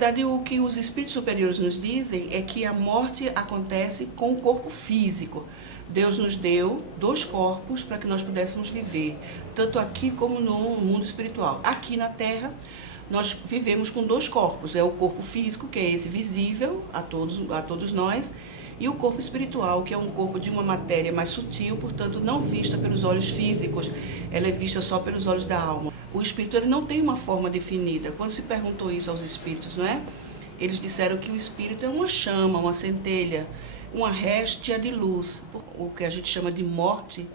verdade, o que os espíritos superiores nos dizem é que a morte acontece com o corpo físico. Deus nos deu 2 corpos para que nós pudéssemos viver, tanto aqui como no mundo espiritual. Aqui na Terra, nós vivemos com 2 corpos. É o corpo físico, que é esse visível a todos nós, e o corpo espiritual, que é um corpo de uma matéria mais sutil, portanto, não vista pelos olhos físicos, ela é vista só pelos olhos da alma. O espírito ele não tem uma forma definida. Quando se perguntou isso aos espíritos, não é? Eles disseram que o espírito é uma chama, uma centelha, uma réstia de luz. O que a gente chama de morte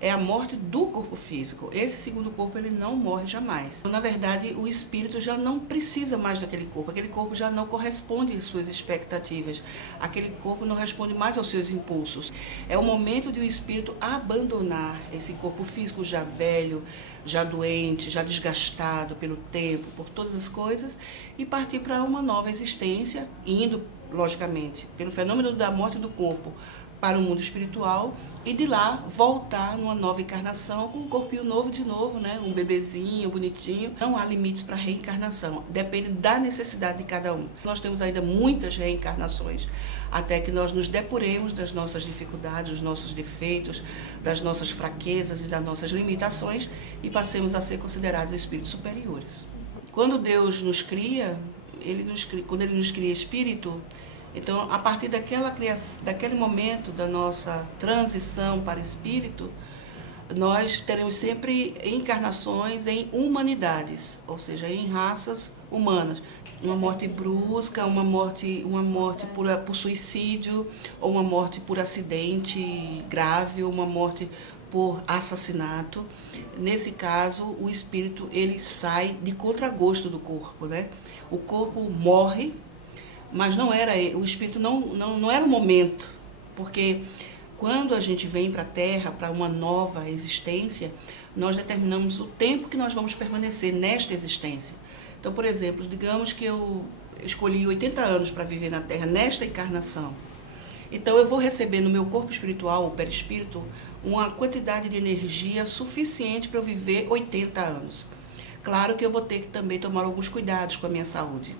é a morte do corpo físico. Esse segundo corpo ele não morre jamais. Na verdade, o espírito já não precisa mais daquele corpo. Aquele corpo já não corresponde às suas expectativas. Aquele corpo não responde mais aos seus impulsos. É o momento de o espírito abandonar esse corpo físico já velho, já doente, já desgastado pelo tempo, por todas as coisas, e partir para uma nova existência, indo, logicamente, pelo fenômeno da morte do corpo para o mundo espiritual, e de lá voltar numa nova encarnação com um corpinho novo de novo, né? Um bebezinho bonitinho. Não há limites para reencarnação, depende da necessidade de cada um. Nós temos ainda muitas reencarnações, até que nós nos depuremos das nossas dificuldades, dos nossos defeitos, das nossas fraquezas e das nossas limitações e passemos a ser considerados espíritos superiores. Quando Deus nos cria, quando Ele nos cria espírito, então, a partir daquele momento da nossa transição para espírito, nós teremos sempre encarnações em humanidades, ou seja, em raças humanas. Uma morte brusca, uma morte por suicídio, ou uma morte por acidente grave, ou uma morte por assassinato. Nesse caso, o espírito ele sai de contragosto do corpo, né? O corpo morre, mas o espírito não era o momento, porque quando a gente vem para a Terra, para uma nova existência, nós determinamos o tempo que nós vamos permanecer nesta existência. Então, por exemplo, digamos que eu escolhi 80 anos para viver na Terra, nesta encarnação. Então, eu vou receber no meu corpo espiritual, o perispírito, uma quantidade de energia suficiente para eu viver 80 anos. Claro que eu vou ter que também tomar alguns cuidados com a minha saúde.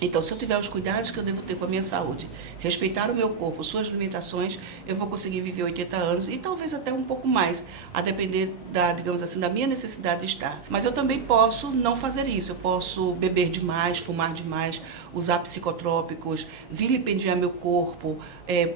Então, se eu tiver os cuidados que eu devo ter com a minha saúde, respeitar o meu corpo, suas limitações, eu vou conseguir viver 80 anos e talvez até um pouco mais, a depender digamos assim, da minha necessidade de estar. Mas eu também posso não fazer isso. Eu posso beber demais, fumar demais, usar psicotrópicos, vilipendiar meu corpo,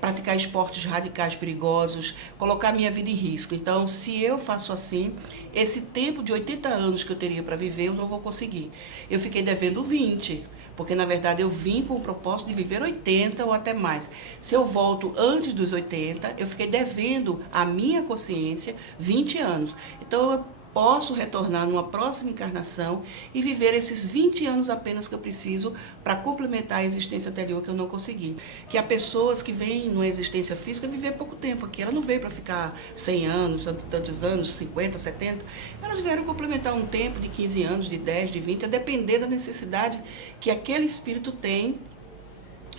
praticar esportes radicais perigosos, colocar minha vida em risco. Então, se eu faço assim, esse tempo de 80 anos que eu teria para viver, eu não vou conseguir. Eu fiquei devendo 20. Porque, na verdade, eu vim com o propósito de viver 80 ou até mais. Se eu volto antes dos 80, eu fiquei devendo à minha consciência 20 anos. Então, eu posso retornar numa próxima encarnação e viver esses 20 anos apenas que eu preciso para complementar a existência anterior que eu não consegui. Que há pessoas que vêm numa existência física viver pouco tempo aqui. Ela não veio para ficar 100 anos, tantos anos, 50, 70. Elas vieram complementar um tempo de 15 anos, de 10, de 20, a depender da necessidade que aquele espírito tem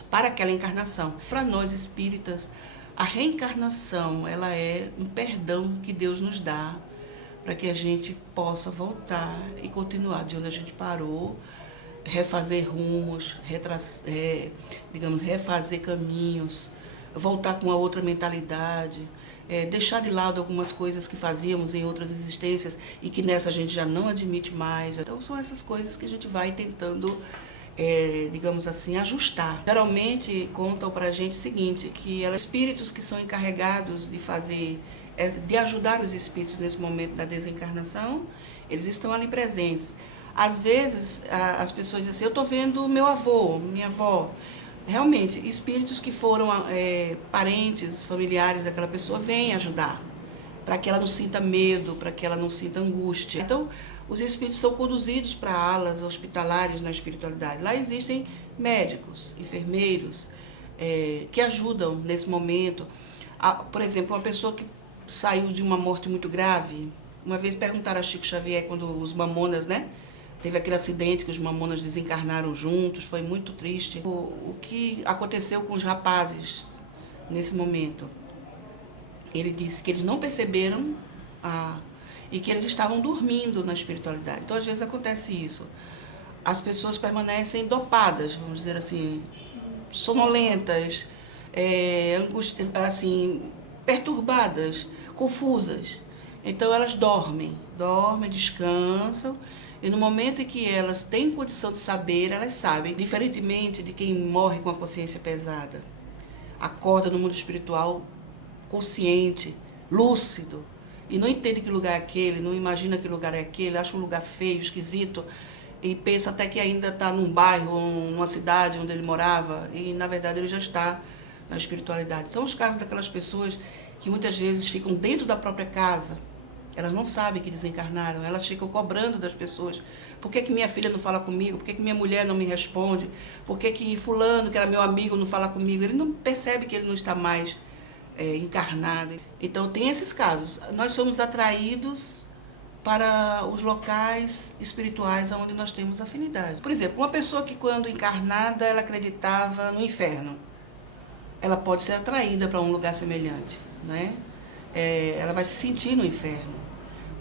para aquela encarnação. Para nós espíritas, a reencarnação ela é um perdão que Deus nos dá para que a gente possa voltar e continuar de onde a gente parou, refazer rumos, refazer caminhos, voltar com uma outra mentalidade, deixar de lado algumas coisas que fazíamos em outras existências e que nessa a gente já não admite mais. Então são essas coisas que a gente vai tentando, digamos assim, ajustar. Geralmente contam para a gente o seguinte, que espíritos que são encarregados de ajudar os espíritos nesse momento da desencarnação, eles estão ali presentes. Às vezes, as pessoas dizem assim, eu estou vendo meu avô, minha avó. Realmente, espíritos que foram parentes, familiares daquela pessoa, vêm ajudar, para que ela não sinta medo, para que ela não sinta angústia. Então, os espíritos são conduzidos para alas hospitalares na espiritualidade. Lá existem médicos, enfermeiros, que ajudam nesse momento. Por exemplo, uma pessoa que saiu de uma morte muito grave. Uma vez perguntaram a Chico Xavier, quando os Mamonas, né? Teve aquele acidente que os Mamonas desencarnaram juntos, foi muito triste. O que aconteceu com os rapazes nesse momento? Ele disse que eles não perceberam e que eles estavam dormindo na espiritualidade. Então, às vezes acontece isso. as pessoas permanecem dopadas, vamos dizer assim, sonolentas, assim, perturbadas, confusas. Então elas dormem, descansam, e no momento em que elas têm condição de saber, elas sabem, diferentemente de quem morre com a consciência pesada. Acorda no mundo espiritual consciente, lúcido, e não entende que lugar é aquele, não imagina que lugar é aquele, acha um lugar feio, esquisito, e pensa até que ainda está num bairro, numa cidade onde ele morava, e na verdade ele já está na espiritualidade. São os casos daquelas pessoas que muitas vezes ficam dentro da própria casa, elas não sabem que desencarnaram, elas ficam cobrando das pessoas. Por que minha filha não fala comigo? Por que minha mulher não me responde? Por que fulano, que era meu amigo, não fala comigo? Ele não percebe que ele não está mais encarnado. Então tem esses casos. Nós somos atraídos para os locais espirituais onde nós temos afinidade. Por exemplo, uma pessoa que quando encarnada, ela acreditava no inferno, ela pode ser atraída para um lugar semelhante, né? Ela vai se sentir no inferno.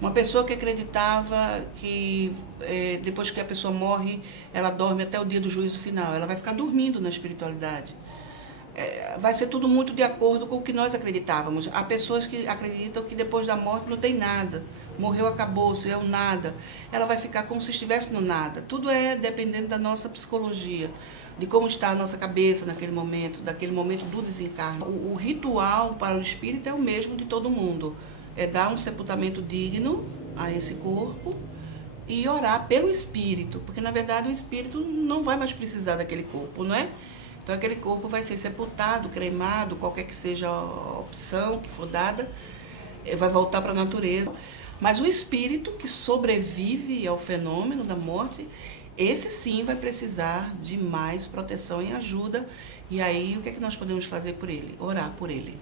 Uma pessoa que acreditava que depois que a pessoa morre, ela dorme até o dia do juízo final, ela vai ficar dormindo na espiritualidade. Vai ser tudo muito de acordo com o que nós acreditávamos. Há pessoas que acreditam que depois da morte não tem nada, morreu, acabou-se, é o nada. Ela vai ficar como se estivesse no nada. Tudo é dependendo da nossa psicologia, de como está a nossa cabeça naquele momento, daquele momento do desencarne. O ritual para o espírito é o mesmo de todo mundo. É dar um sepultamento digno a esse corpo e orar pelo espírito, porque na verdade o espírito não vai mais precisar daquele corpo, não é? Então aquele corpo vai ser sepultado, cremado, qualquer que seja a opção que for dada, vai voltar para a natureza. Mas o espírito que sobrevive ao fenômeno da morte, esse sim vai precisar de mais proteção e ajuda. E aí o que é que nós podemos fazer por ele? Orar por ele.